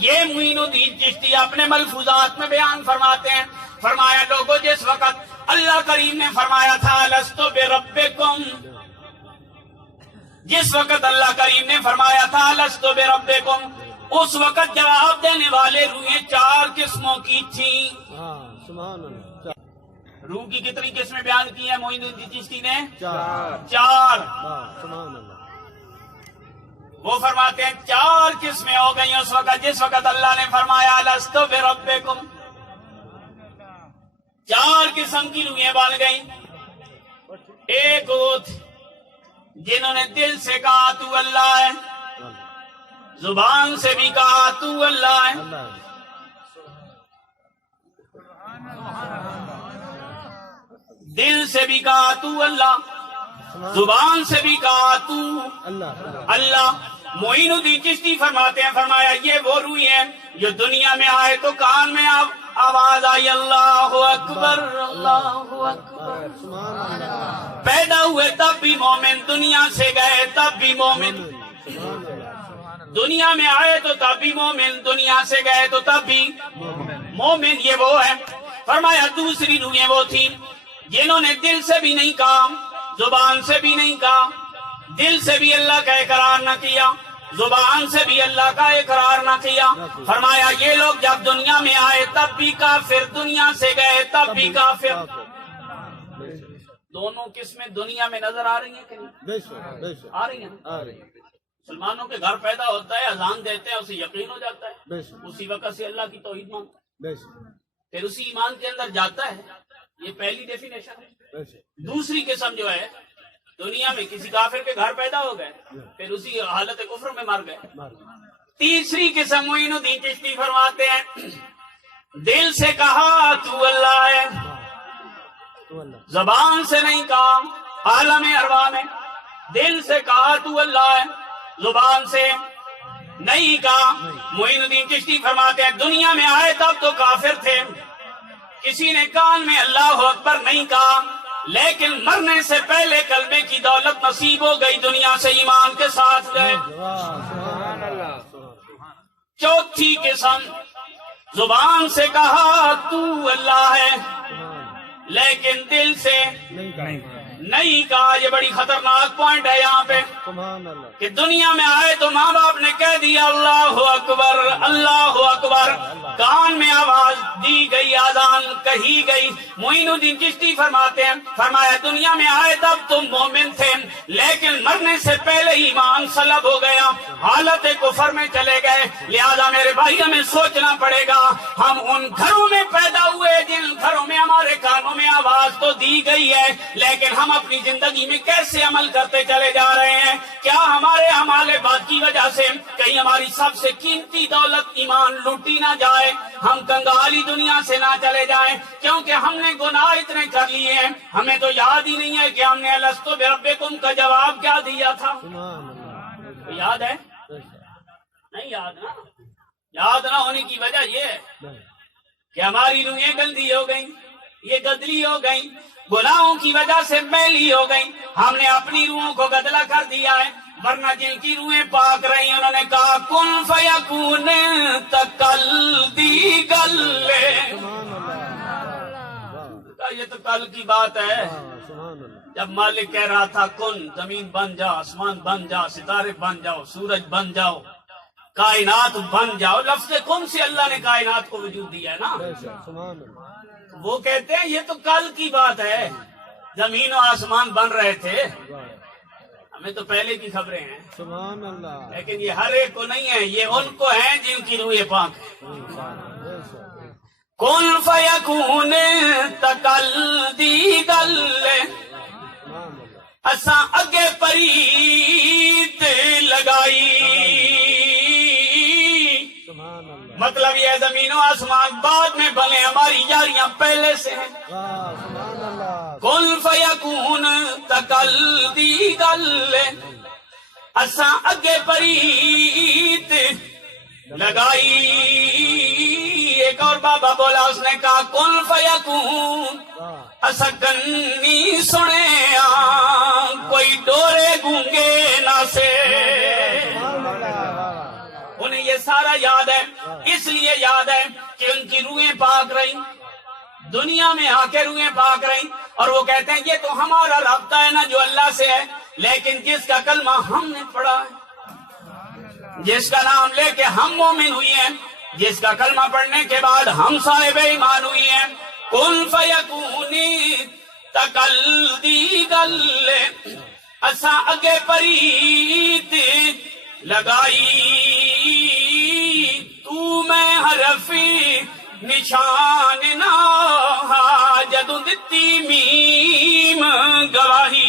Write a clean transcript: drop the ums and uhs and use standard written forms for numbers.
یہ معین الدین چشتی اپنے ملفوظات میں بیان فرماتے ہیں، فرمایا لوگوں جس وقت اللہ کریم نے فرمایا تھا لستو بربکم، جس وقت اللہ کریم نے فرمایا تھا لستو بربکم، اس وقت جواب دینے والے روحیں 4 قسموں کی تھیں۔ روح کی کتنی قسمیں بیان کی ہیں معین الدین چشتی نے؟ 4۔ وہ فرماتے ہیں 4 قسمیں ہو گئی اس وقت جس وقت اللہ نے فرمایا لستو بربکم، 4 قسم کی روحیں بن گئیں۔ ایک وہ جنہوں نے دل سے کہا تو اللہ ہے، زبان سے بھی کہا تو اللہ ہے، دل سے بھی کہا تو اللہ، زبان سے بھی کہا تو اللہ۔ معین الدین چشتی فرماتے ہیں، فرمایا یہ وہ روح ہیں جو دنیا میں آئے تو کان میں آواز آئی اللہ اکبر اللہ اکبر، پیدا ہوئے تب بھی مومن، دنیا سے گئے تب بھی مومن، دنیا میں آئے تو تب بھی مومن، دنیا سے گئے تو تب بھی مومن۔ یہ وہ ہے۔ فرمایا دوسری روحیں وہ تھی جنہوں نے دل سے بھی نہیں کہا، زبان سے بھی نہیں کہا، دل سے بھی اللہ کا اقرار نہ کیا، زبان سے بھی اللہ کا اقرار نہ کیا۔ فرمایا یہ لوگ جب دنیا میں آئے تب بھی کافر، دنیا سے گئے تب بھی کافر۔ دونوں قسمیں دنیا میں نظر آ رہی ہیں کہ نہیں؟ آ رہی ہیں۔ مسلمانوں کے گھر پیدا ہوتا ہے، اذان دیتے ہیں، اسے یقین ہو جاتا ہے، اسی وقت سے اللہ کی توحید مانگتا ہے، پھر اسی ایمان کے اندر جاتا ہے۔ یہ پہلی ڈیفینیشن ہے۔ دوسری قسم جو ہے دنیا میں کسی کافر کے گھر پیدا ہو گئے، پھر اسی حالت کفر میں مر گئے۔ تیسری قسم معین الدین چشتی فرماتے ہیں دل سے کہا تو اللہ ہے، زبان سے نہیں کہا، عالم ارواح میں دل سے کہا تو اللہ ہے، زبان سے نہیں کہا۔ معین الدین چشتی فرماتے ہیں دنیا میں آئے تب تو کافر تھے، کسی نے کان میں اللہ اکبر نہیں کہا، لیکن مرنے سے پہلے کلمے کی دولت نصیب ہو گئی، دنیا سے ایمان کے ساتھ گئے۔ چوتھی قسم زبان سے کہا تو اللہ ہے، لیکن دل سے نہیں کہا۔ یہ بڑی خطرناک پوائنٹ ہے یہاں پہ کہ دنیا میں آئے تو ماں باپ نے کہہ دیا اللہ اکبر اللہ اکبر، کان میں آواز دی گئی، اذان کہی گئی۔ معین الدین چشتی فرماتے ہیں، فرمایا دنیا میں آئے تب تم مومن تھے، لیکن مرنے سے پہلے ایمان سلب ہو گیا، حالت کفر میں چلے گئے۔ لہذا میرے بھائی ہمیں سوچنا پڑے گا، ہم ان گھروں میں پیدا ہوئے جن گھروں میں ہمارے کانوں میں آواز تو دی گئی ہے، لیکن ہم اپنی زندگی میں کیسے عمل کرتے چلے جا رہے ہیں؟ کیا ہمارے اعمال بد کی وجہ سے کہیں ہماری سب سے قیمتی دولت ایمان لوٹی نہ جائے، ہم کنگالی دنیا سے نہ چلے جائیں؟ کیونکہ ہم نے گناہ اتنے کر لیے ہیں، ہمیں تو یاد ہی نہیں ہے کہ ہم نے لستو بربکم کا جواب کیا دیا تھا۔ یاد ہے؟ نہیں یاد نا؟ یاد نہ ہونے کی وجہ یہ ہے کہ ہماری روحیں گندی ہو گئیں، یہ گدلی ہو گئیں، گناہوں کی وجہ سے میلی ہو گئیں، ہم نے اپنی روحوں کو گدلا کر دیا ہے۔ ورنہ جن کی روحیں پاک رہی انہوں نے کہا کن فیکون تکلدی گلے، یہ تو کل کی بات ہے جب مالک کہہ رہا تھا کن، زمین بن جا، آسمان بن جا، ستارے بن جاؤ، سورج بن جاؤ، کائنات بن جاؤ۔ لفظ کن سے اللہ نے کائنات کو وجود دیا ہے نا۔ وہ کہتے ہیں یہ تو کل کی بات ہے، زمین و آسمان بن رہے تھے، ہمیں تو پہلے کی خبریں ہیں۔ سبحان اللہ۔ لیکن یہ ہر ایک کو نہیں ہے، یہ ان کو ہیں جن کی روح پاک ہے۔ کن فیکون تکلدی گلے، اساں اگے پریت لگائی۔ مطلب یہ زمین و آسمان بعد میں بنے، ہماری یاریاں پہلے سے ہیں۔ کن فیکون تکلدی گلے، اساں اگے پریت لگائی۔ ایک اور بابا بولا، اس نے کہا کن فیکون، اسا گنی سنے کوئی ڈورے گونگے نہ سے۔ انہیں یہ سارا طرح یاد ہے، اس لیے یاد ہے کہ ان کی روحیں پاک رہیں، دنیا میں آ کے روحیں پاک رہیں، اور وہ کہتے ہیں یہ تو ہمارا رابطہ ہے نا جو اللہ سے ہے، لیکن جس کا کلمہ ہم نے پڑھا ہے، جس کا نام لے کے ہم مومن ہوئی ہیں، جس کا کلمہ پڑھنے کے بعد ہم صاحب ایمان ہوئی ہیں، کن فیکونی تکلدی گل اساں اگے پریت لگائی، تو میں حرفی نشان نہ جدوں دتی میم گواہی۔